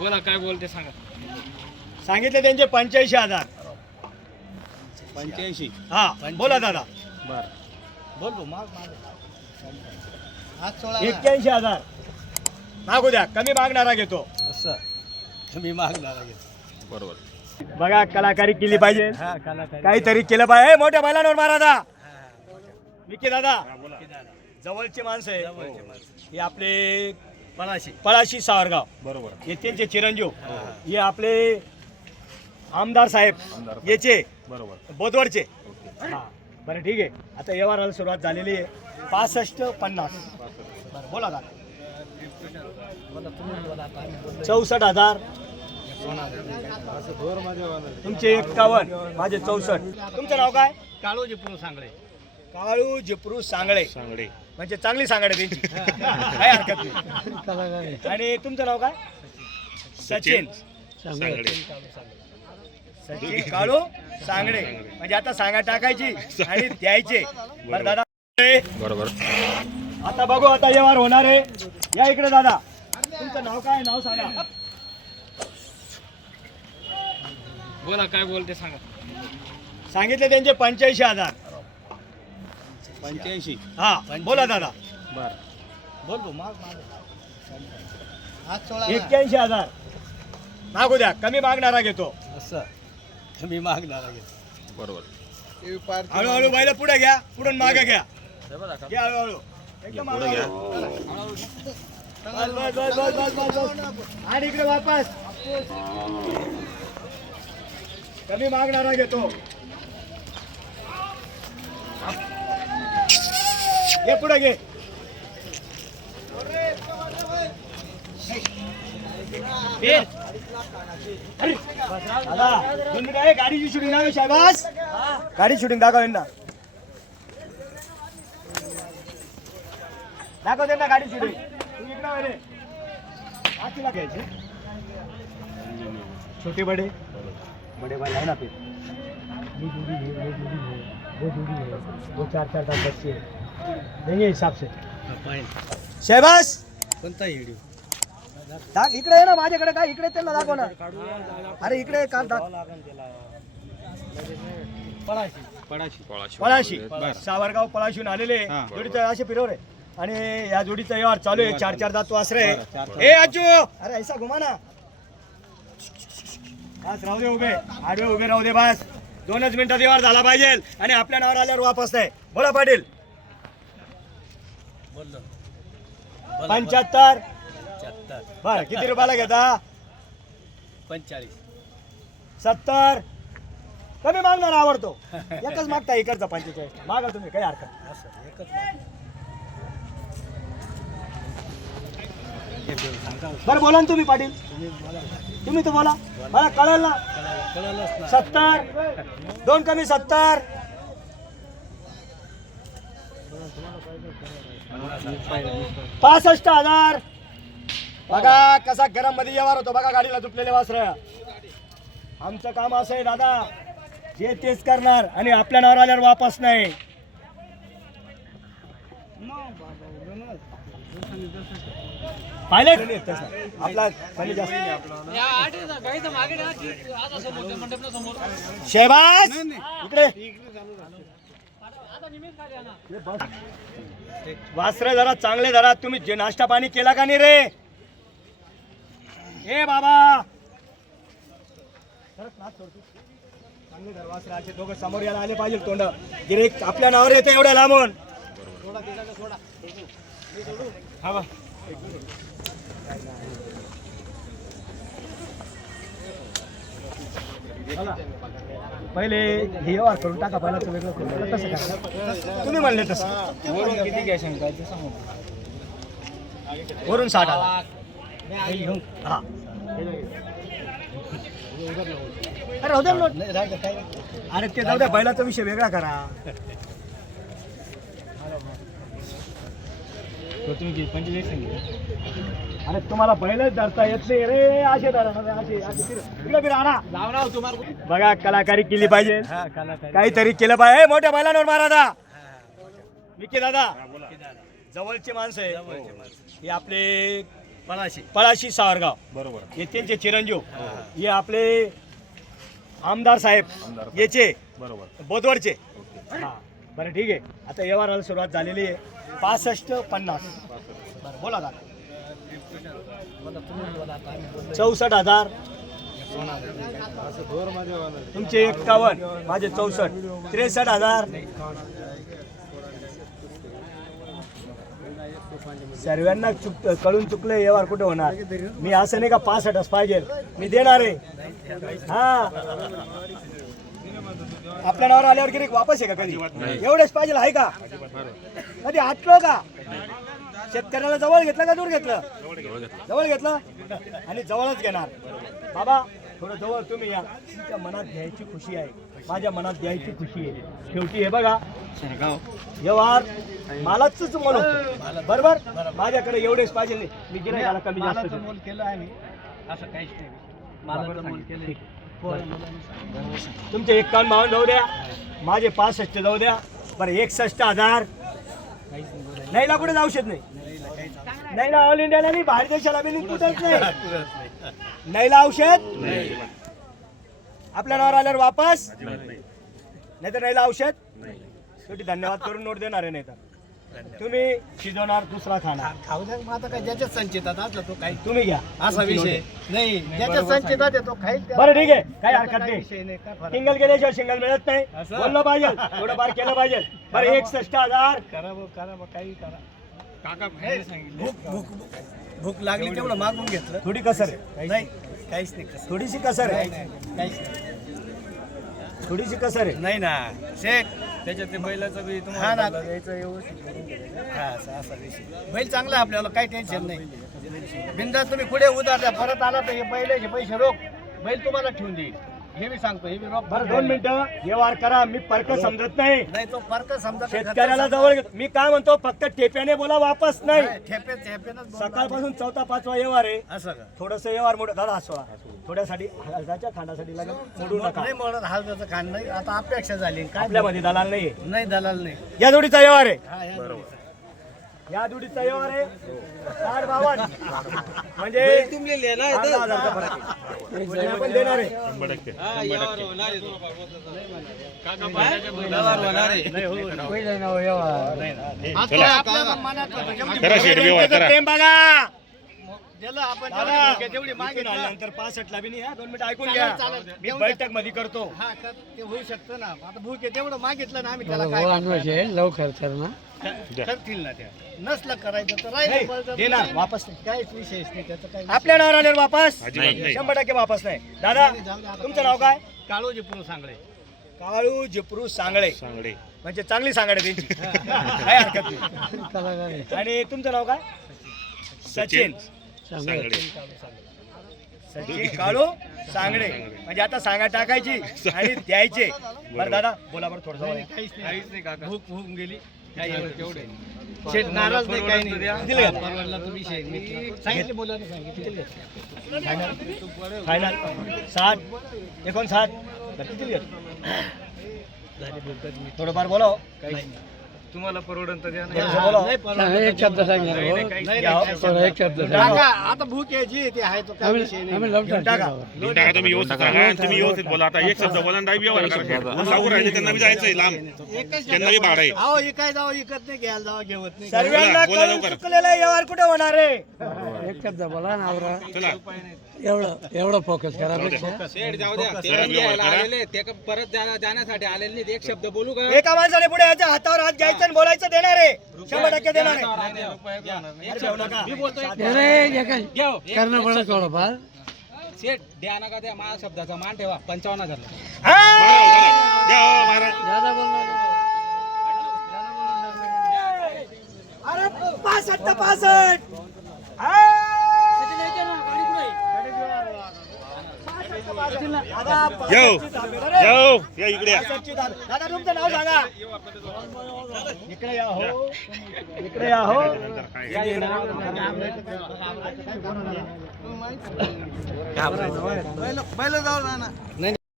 बोला काय बोलते सांगा. सांगितले त्यांचे 85,000. 85. हा बोला दादा. बर बोल भाऊ, माग 81,000 मागू द्या, कमी मागणारा घेतो. असं तुम्ही मागणार आहे. बरोबर. बघा कलाकारी केली पाहिजे, हा कलाकार काहीतरी केलं पाहिजे. मोठ्या बैलांवर मारा दा. विकी दादा जवळची माणसं आहे, हे आपले पळाशी सावरगाव बरोबर. हे त्यांचे चिरंजीव, हे आपले आमदार साहेब याचे बरोबर. बोदवडचे. हा बरं ठीक आहे. आता व्यवहाराला सुरुवात झालेली आहे. 65-50. बरं बोला दादा. 64,000 तुमचे 51, माझे 64. तुमचं नाव काय? काळू जिपून सांगळे. काळू जिपरू सांगळे. सांगडे. म्हणजे चांगली सांगडे त्यांची, काही हरकत नाही. आणि तुमचं नाव काय? सचिन सांगडे. सचिन काळू सांगडे. म्हणजे आता सांगा टाकायची आणि द्यायचे. बरं दादा बरोबर. आता बघू, आता व्यवहार होणार आहे. या इकडे दादा. तुमचं नाव काय? नाव सांगा. बोला काय बोलते सांगा. सांगितले त्यांचे 85,000. 85. हा बोला दादा. बर बोल भाऊ, माग 81,000 मागू द्या, कमी मागणारा घेतो. असं तुम्ही मागणार आहे. बरोबर. हळूहळू बैल पुढे घ्या, पुढून मागे घ्या. घ्या हळूहळू, एकदम पुढे घ्या. हळूहळू. बस, बस, बस, बस, बस, बस, बस. आणि इकडे वापस. कमी मागणारा घेतो. घे पुढे घे. दादा तुम्ही काय गाडीची शूटिंग दाखव शाबास. गाडी शूटिंग दाखव यांना, दाखव त्यांना गाडी शूटिंग. तुम्ही इकडे वळ रे. आजला घ्यायची छोटे बडे बड़े भाई है ना. फिर ये दूरी है, वो दूरी है, वो दूरी है, वो 4-4 दांत बच्चे देंगे हिसाब से. शहबाज कोणताही व्हिडिओ इकडे आहे ना माझ्याकडे. काय इकडे त्यांना दाखव ना. अरे इकडे का पळाशी सावरगाव पळाशीहून आलेले जोडीचं असे फिरव रे. आणि या जोडीचा व्यवहार चालू आहे. 4-4 दात वासरे. ए अच्चू, अरे ऐसा घुमा ना. बस राहू दे उभे, आडवे उभे राहू दे. बस 2च मिनिटात व्यवहार झाला पाहिजे आणि आपल्या नावावर आल्यावर वापस नाही. बोला पाटील. 75. बर किती रुपयाला घेता? 45. 70. कमी मागणार आवडतो. एकच मागता इकडचा 45. मागा तुम्ही, काही हरकत नाही. बरं बोला ना तुम्ही पाटील. तुम्ही तर बोला, मला कळेल ना. 70. 2 कमी 70. 65,000. बघा कसा गरम मध्ये व्यवहार होतो. बघा गाडीला झुपलेले वासर. आमचं काम असं आहे दादा, जे तेच करणार आणि आपल्या नावावर आल्यावर वापस नाही. पाहिले आपला शहबाज इकडे. वासरे जरा चांगले धरा. तुम्ही जे नाश्ता पाणी केला का नाही रे? ए बाबा चांगले धर वासराचे. दोघं समोर यायला आले पाहिजे. तोंड गिरेक आपल्या नावावर येते एवढ्या लांबून. हा बा पहिले हे व्यवहार करून टाका. पहिला तो वेगळं करून तसं करा. तुम्ही म्हणले तसं. किती घ्या शंका ते सांगू. वरून 60,000. हा अरे राहू द्या नोट. अरे ते जाऊ द्या, बैलाचा विषय वेगळा करा. तुम्ही 45 सांगितले. अरे तुम्हाला बैलच धरता येत नाही रे. असे धरा इकडे राहणार. बघा कलाकारी केली पाहिजे, काहीतरी केलं पाहिजे. मोठ्या बैलांवर मारा दा. विकी दादा जवळची माणसं आहे, हे आपले पळाशी सावरगाव बरोबर हे त्यांचे चिरंजीव हे आपले आमदार साहेब याचे बरोबर बोदवडचे हा बरं ठीक आहे. आता व्यवहाराला सुरुवात झालेली आहे 65-50. बरं बोला दादा. 64,000 तुमचे 51 माझे 64 63,000 सर्वांना कळून चुकलं व्यवहार कुठे होणार. मी असं नाही का 65च पाहिजे मी देणार आहे. हा आपल्या नावावर आल्यावर गिरीक वापस आहे का कधी एवढेच पाहिजे आहे का कधी हटलो का. शेतकऱ्याला जवळ घेतलं का दूर घेतलं जवळ घेतलं आणि जवळच घेणार. बाबा थोडं जवळ तुम्ही या. तुमच्या मनात द्यायची खुशी आहे माझ्या मनात द्यायची खुशी आहे. शेवटी हे बघा व्यवहार मालाच म्हणून बरोबर माझ्याकडे एवढेच पाहिजे नाही. मी गिऱ्हाईकाला कमी जास्त मोल केलं आहे असं काहीच नाही. मालाचं मोल केलं तुमचे 51 जाऊ द्या माझे 65 जाऊ द्या. बरं 61,000 नाही ला कुठे जाऊ शकत नाही. नाही ना ऑल इंडियाला नाही बाहेर देशाला बी कुठंच नाही. नाही ला औषध आपल्या नावावर आल्यावर वापस नाही तर नाही ला औषध शेवटी धन्यवाद करून नोट देणार आहे. नाही तर तुम्ही शिजवणार दुसरा खाणार खाऊ द्या मग आता काय ज्याच्यात संचितात असला तो काही तुम्ही घ्या असा विषय नाही. ज्याच्यात संचितात येतो खाईल त्याला. बरं ठीक आहे काही हरकत काही नाही. विषय नाही. काय फरक? सिंगल केल्याशिवाय सिंगल मिळत नाही. असं? बोललं पाहिजे थोडं फार केलं पाहिजे. बरं 61,000 करा बा काही करा. काका फायनल सांगितले. भूक लागली तेवढं मागून घेतलं. थोडी कसर आहे नाही काहीच नाही कसं. थोडीशी कसर आहे काहीच नाही. थोडीशी कसर आहे. नाही ना शेख त्याच्यात ते बैलाचं बी हा तुम्हाला ना द्यायचं व्यवस्थित. हा असा विषय. बैल चांगला आहे आपल्याला काही टेन्शन नाही. बिंदास तुम्ही पुढे उधार द्या. परत आला तर हे बैलाचे पैसे रोख बैल तुम्हाला ठेवून देईल. हे मी सांगतो हे मी रोख. बरं 2 मिनिटं व्यवहार करा. मी फरक समजत नाही. नाही तो फरक समजा शेतकऱ्याला जवळ घेतो. मी काय म्हणतो फक्त ठेप्याने बोला वापस नाही. ठेपेनच सकाळपासून 4था-5वा व्यवहार आहे. असं का थोडस व्यवहार मोठं दादा हसवा थोड्यासाठी हलदाच्या खांडासाठी लागत मोडू नका. नाही म्हणत हालचं खाण नाही. आता अपेक्षा झाली काय आपल्यामध्ये दलाल नाहीये. नाही दलाल नाही. या जोडीचा व्यवहार आहे. हा या या जोडीचा व्यवहार आहे 60-52 म्हणजे तुमले लिहिला 10,000चा फरक आहे. म्हणजे आपण देणार आहे. काका फायनलच्या बैलाचं आपल्या मनात प्रेम बघा ज्याला आपण दादा, तेवढी मागे इथून आल्यानंतर 65 ला बी नाही. 2 मिनिटं ऐकून घ्या. मी बैठक मध्ये करतो. हा ते होऊ शकतं ना. आता भूक आहे तेवढं मागितलं ना आम्ही त्याला काय लवकर कर ना करतील ना त्या. नसलं करायचं तर नाही, राहिलं. देणार वापस नाही. काहीच विषयच नाही त्याचं काही. आपल्या नावावर आल्यावर वापस 100% वापस नाही. दादा तुमचं नाव काय. काळोजी पुढे सांगळे. काळू जिप्रू सांगळे म्हणजे चांगली सांगडे त्यांची काही हरकत नाही. आणि तुमचं नाव काय. सचिन सचिन काळू सांगडे म्हणजे आता सांगा टाकायची आणि द्यायचे. बरं दादा बोला बरं थोडं काहीच काहीच नाही काका. भूक भूक गेली काही तेवढे शेठ नाराज नाही काही नाही. दिलं का? परवडला तो विषय नाही. सांगितले मुलांनी सांगितले. फायनल 60 59 किती घेतो. थोडंफार बोलाव तुम्हाला परवडन तर द्या थोडंसं बोलाव. एक शब्द सांगणार हो. एक शब्द काका आता भूक यायची ते आहे तो काही विषय नाही. आम्ही लवकर टाका. टाका तुम्ही व्यवस्थित राहा आणि तुम्ही व्यवस्थित बोला. आता एक शब्द बोला आणि व्यवहार करा. सावकार राहिले त्यांना बी जायचंय लांब. एकच त्यांना बी भाडं आहे. अहो इकाय जावं इकत नाही घ्यायला जावं घेवत नाही. सर्वांना बोला कळून लवकर. चुकलेला व्यवहार कुठे होणार आहे. एक शब्द बोला ना आवरा. चला एवढं फोकस करा पेक्षा सरळ व्यवहार करा. परत जाण्यासाठी आलेले नाही. एक शब्द बोलू का. एका माणसाने पुढे याच्या हातावर हात घ्यायचं आणि बोलायचं देणार आहे. 100% देणार आहे. अरे ठेवू नका. करणं पडत थोडंफार. शेठ द्या नका त्या माझ्या शब्दाचा मान ठेवा. 55,000 हा! द्या हो, मारा. ज्यादा बोलणार अरे 65 हा! दादा, 65 दाबे. अरे, यो या इकडे या. 65 दाबे. दादा तुमचं नाव सांगा. इकडे या हो. इकडे या हो. बैल जाऊ ना.